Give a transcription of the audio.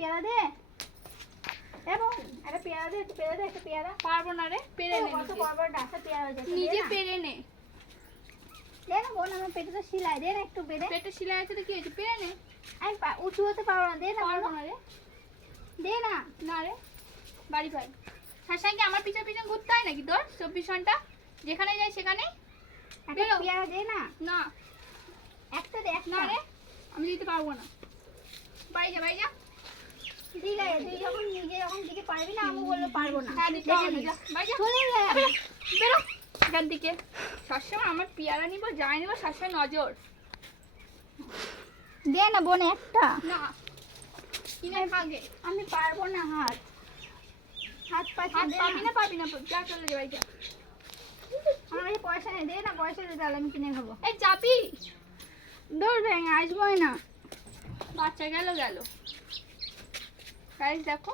পেয়ারা দে। এবং একটা পেয়ারা দে, একটু পেয়ারা দে, একটা পেয়ারা। পারবো না রে, পেরে নে কত বড় বড় ডাসা পেয়ারা হয়েছে, নিজে পেরে নে। দে না বোন, আমার পেটে তো শিলাই, দে না একটু পেরে। পেটে শিলা আছে তো কি হয়েছে, পেরে নে। আমি উঁচু হতে পারবো না, দে না পারবো বলো। না রে, দে না। না রে, বাড়ি ভাই শাসাই কি আমার পিছন পিছন ঘুরতে হয় নাকি তোর 24 ঘন্টা? যেখানে যাই সেখানে একটা পেয়ারা দে না। না। একটা দে, একটা। না রে, আমি দিতে পারবো না। বাড়ি যা, বাড়ি যা। দিলে তুই যখন নিজে যখন দিতে পারবি না, আমি বলবো পারবো না। হ্যাঁ দিতে হবে না, যা বাড়ি যা। চলে যা। বেরো এখান থেকে। সবসময় আমার পেয়ারা নিবো, যাই নিবো সবসময় নজর। দে না বোন একটা। না, কিনে খাগে। আমি পারবো না, হাত হাত পাচ্ছি। হাত পাবি না, পাবি না, যা চলে যা, বাড়ি যা। আমার কাছে পয়সা নেই, দে না পয়সা দে, তাহলে আমি কিনে খাবো। এই যাবি? দৌড় ব্যাং আসবোই না। বাচ্চা গেল গেল। গাইস দেখো